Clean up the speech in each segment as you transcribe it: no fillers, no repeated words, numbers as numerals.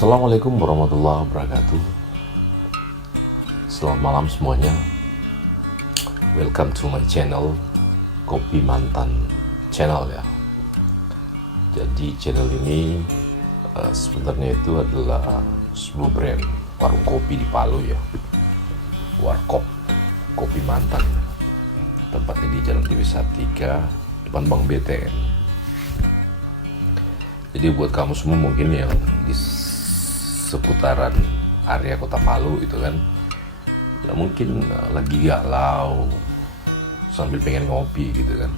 Assalamualaikum warahmatullahi wabarakatuh. Selamat malam semuanya. Welcome to my channel, Kopi Mantan Channel ya. Jadi channel ini sebenarnya itu adalah sebuah brand warung kopi di Palu ya. Warkop Kopi Mantan. Tempatnya di Jalan Dewi Sartika, depan Bank BTN. Jadi buat kamu semua mungkin yang di seputaran area kota Palu itu kan, ya mungkin lagi galau sambil pengen ngopi gitu kan,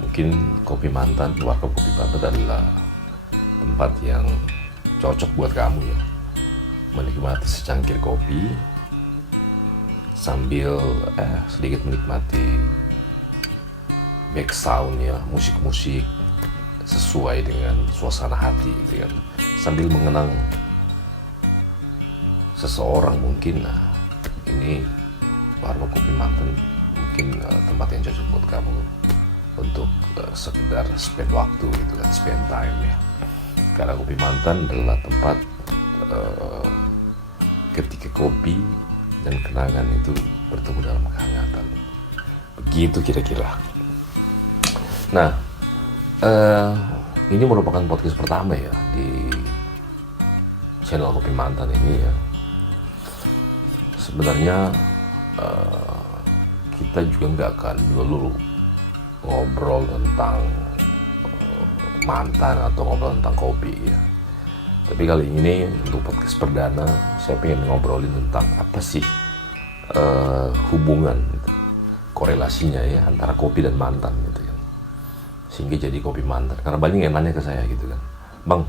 mungkin Kopi Mantan, Warkop Kopi Mantan adalah tempat yang cocok buat kamu ya, menikmati secangkir kopi sambil sedikit menikmati back sound ya, musik-musik sesuai dengan suasana hati gitu kan, sambil mengenang seseorang mungkin. Nah, ini Warung Kopi Mantan mungkin tempat yang cocok buat kamu untuk sekedar spend waktu gitu kan, spend time ya. Karena Kopi Mantan adalah tempat ketika kopi dan kenangan itu bertemu dalam kehangatan. Begitu kira-kira. Nah, ini merupakan podcast pertama ya di channel Kopi Mantan ini ya. Sebenarnya kita juga nggak akan dulu ngobrol tentang mantan atau ngobrol tentang kopi ya. Tapi kali ini untuk podcast perdana saya pengen ngobrolin tentang apa sih hubungan gitu, korelasinya ya antara kopi dan mantan gitu kan, sehingga jadi Kopi Mantan. Karena banyak yang nanya ke saya gitu kan, Bang,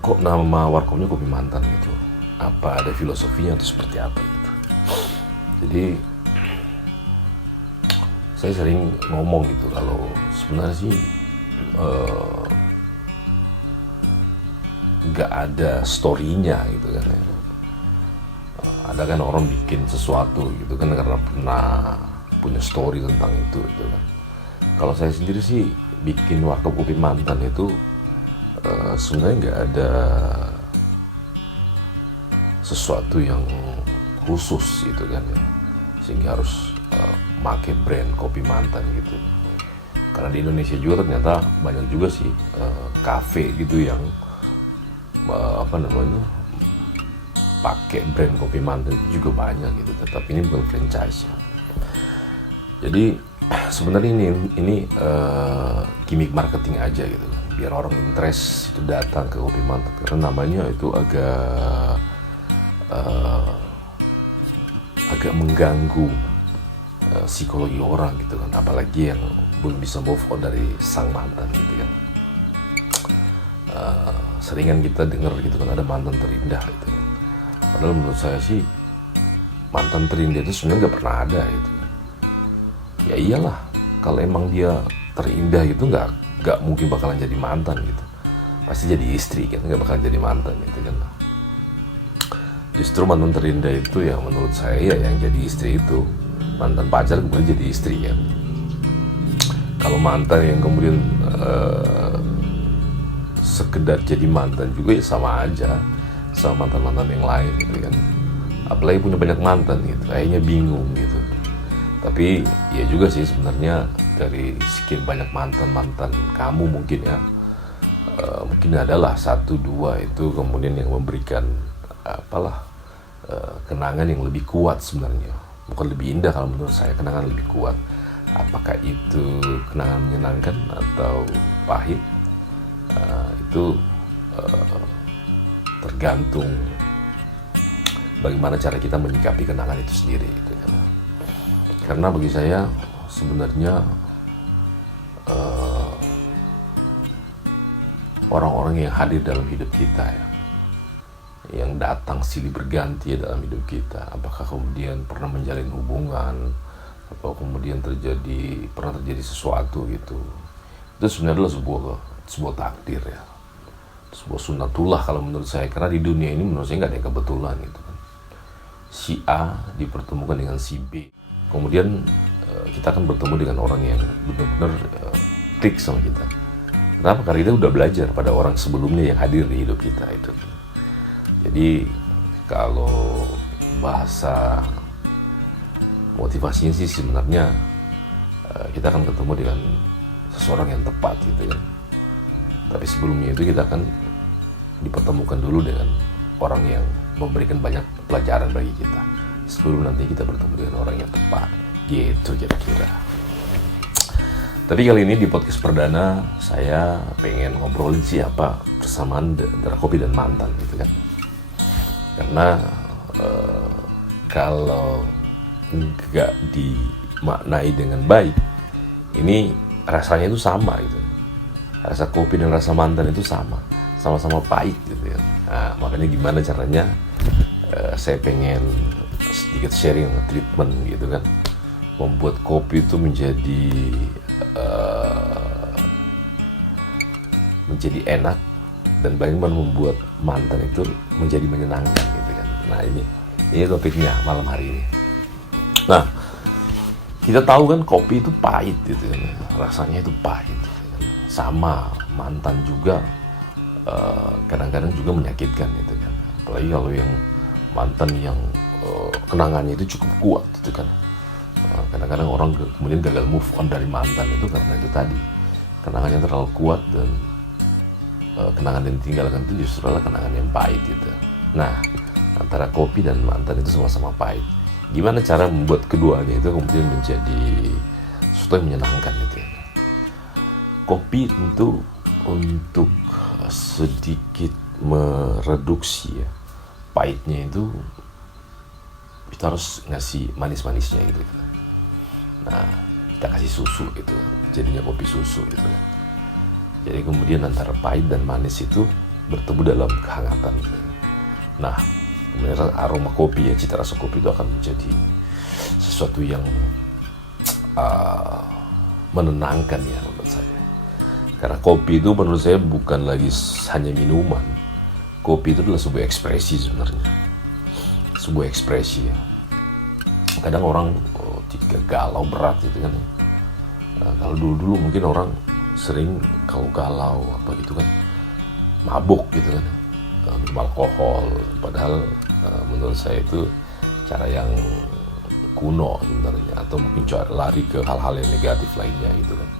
kok nama warkopnya Kopi Mantan gitu, apa ada filosofinya atau seperti apa gitu. Jadi saya sering ngomong gitu, kalau sebenarnya sih nggak ada story-nya gitu kan ya. Ada kan orang bikin sesuatu gitu kan karena pernah punya story tentang itu gitu kan. Kalau saya sendiri sih bikin Warkop Kopi Mantan itu sebenarnya nggak ada sesuatu yang khusus gitu kan ya, sehingga harus make brand Kopi Mantan gitu. Karena di Indonesia juga ternyata banyak juga sih kafe gitu yang pakai brand Kopi Mantan itu juga banyak gitu, tetapi ini bukan franchise ya. Jadi sebenarnya ini gimmick marketing aja gitu kan, biar orang interest itu datang ke Kopi Mantan, karena namanya itu agak mengganggu psikologi orang gitu kan, apalagi yang belum bisa move on dari sang mantan gitu kan. Seringan kita dengar gitu kan, ada mantan terindah gitu kan. Padahal menurut saya sih mantan terindah itu sebenarnya nggak pernah ada gitu kan. Ya iyalah, kalau emang dia terindah gitu nggak mungkin bakalan jadi mantan gitu, pasti jadi istri kan, nggak bakalan jadi mantan gitu kan. Justru mantan terindah itu yang menurut saya ya yang jadi istri itu mantan pacar kemudian jadi istri kan. Kalau mantan yang kemudian sekedar jadi mantan juga ya sama aja sama mantan-mantan yang lain gitu kan. Apalagi punya banyak mantan gitu, kayaknya bingung gitu. Tapi ya juga sih sebenarnya dari sekian banyak mantan kamu mungkin ya, mungkin adalah 1-2 itu kemudian yang memberikan kenangan yang lebih kuat sebenarnya. Bukan lebih indah, kalau menurut saya kenangan lebih kuat. Apakah itu kenangan menyenangkan atau pahit, itu tergantung bagaimana cara kita menyikapi kenangan itu sendiri gitu kan. Karena bagi saya sebenarnya orang-orang yang hadir dalam hidup kita ya, yang datang silih berganti ya dalam hidup kita, apakah kemudian pernah menjalin hubungan atau kemudian pernah terjadi sesuatu gitu, itu sebenarnya adalah sebuah takdir ya, sebuah sunnatullah kalau menurut saya. Karena di dunia ini menurut saya nggak ada yang kebetulan gitu kan. Si A dipertemukan dengan si B, kemudian kita akan bertemu dengan orang yang benar-benar klik sama kita, Kenapa? Karena kita udah belajar pada orang sebelumnya yang hadir di hidup kita itu. Jadi kalau bahasa motivasinya sih sebenarnya kita akan ketemu dengan seseorang yang tepat gitu kan. Tapi sebelumnya itu kita akan dipertemukan dulu dengan orang yang memberikan banyak pelajaran bagi kita sebelum nanti kita bertemu dengan orang yang tepat gitu kira-kira. Tapi kali ini di podcast perdana saya pengen ngobrolin siapa persamaan antara kopi dan mantan gitu kan. Karena kalau nggak dimaknai dengan baik, ini rasanya itu sama gitu. Rasa kopi dan rasa mantan itu sama-sama pahit gitu ya. Nah, makanya gimana caranya saya pengen sedikit sharing treatment gitu kan, membuat kopi itu menjadi enak, dan bagaimana membuat mantan itu menjadi menyenangkan gitu kan. Nah ini topiknya malam hari ini. Nah, kita tahu kan kopi itu pahit gitu kan, rasanya itu pahit gitu kan. Sama mantan juga kadang-kadang juga menyakitkan gitu kan. Apalagi kalau yang mantan yang kenangannya itu cukup kuat gitu kan. Kadang-kadang orang kemudian gagal move on dari mantan itu karena itu tadi, kenangannya terlalu kuat, dan kenangan yang ditinggalkan itu justru adalah kenangan yang pahit gitu. Nah, antara kopi dan mantan itu sama-sama pahit. Gimana cara membuat keduanya itu kemudian menjadi sesuatu yang menyenangkan gitu ya. Kopi tentu untuk sedikit mereduksi ya pahitnya itu, kita harus ngasih manis-manisnya gitu kan. Nah, kita kasih susu gitu, jadinya kopi susu gitu kan. Jadi kemudian antara pahit dan manis itu bertemu dalam kehangatan gitu. Nah, kemudian aroma kopi ya, cita rasa kopi itu akan menjadi sesuatu yang menenangkan ya menurut saya. Karena kopi itu menurut saya bukan lagi hanya minuman. Kopi itu adalah sebuah ekspresi sebenarnya. Sebuah ekspresi ya. Kadang orang jika galau berat gitu kan. Kalau dulu mungkin orang sering kalau galau apa gitu kan, mabuk gitu kan, minum alkohol. Padahal menurut saya itu cara yang kuno sebenarnya, atau mungkin cara lari ke hal-hal yang negatif lainnya gitu kan.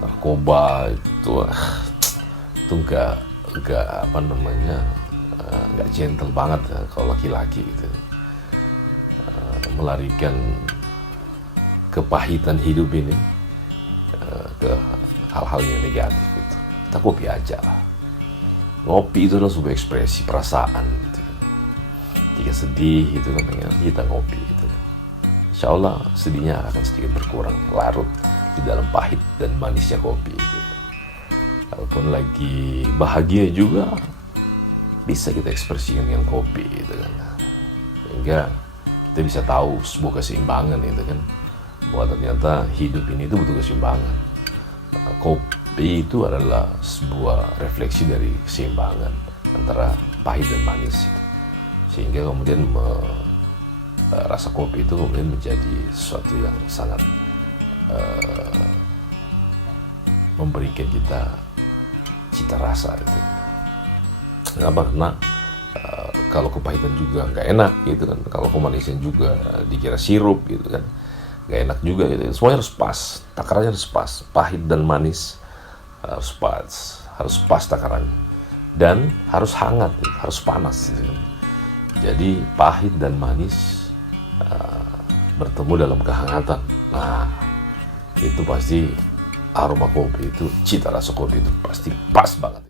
Narkoba itu enggak apa namanya, enggak gentle banget ya, kalau laki-laki gitu. Melarikan kepahitan hidup ini ke hal-hal yang negatif gitu. Kita kopi aja lah. Ngopi itu adalah sebuah ekspresi perasaan gitu. Jika sedih itu kan kita ngopi gitu. Insya Allah sedihnya akan sedikit berkurang, larut di dalam pahit dan manisnya kopi gitu. Walaupun lagi bahagia juga bisa kita ekspresikan dengan kopi gitu kan. Sehingga kita bisa tahu sebuah keseimbangan gitu kan, bahwa ternyata hidup ini itu butuh keseimbangan. Kopi itu adalah sebuah refleksi dari keseimbangan antara pahit dan manis itu. Sehingga kemudian rasa kopi itu kemudian menjadi sesuatu yang sangat memberikan kita cita rasa itu. Kenapa? Karena kalau kepahitan juga nggak enak gitu kan, kalau kemanisan juga dikira sirup gitu kan, nggak enak juga gitu. Semuanya harus pas, takarannya harus pas, pahit dan manis harus pas takarannya, dan harus hangat, harus panas gitu kan. Jadi pahit dan manis bertemu dalam kehangatan. Nah, itu pasti aroma kopi itu, cita rasa kopi itu pasti pas banget.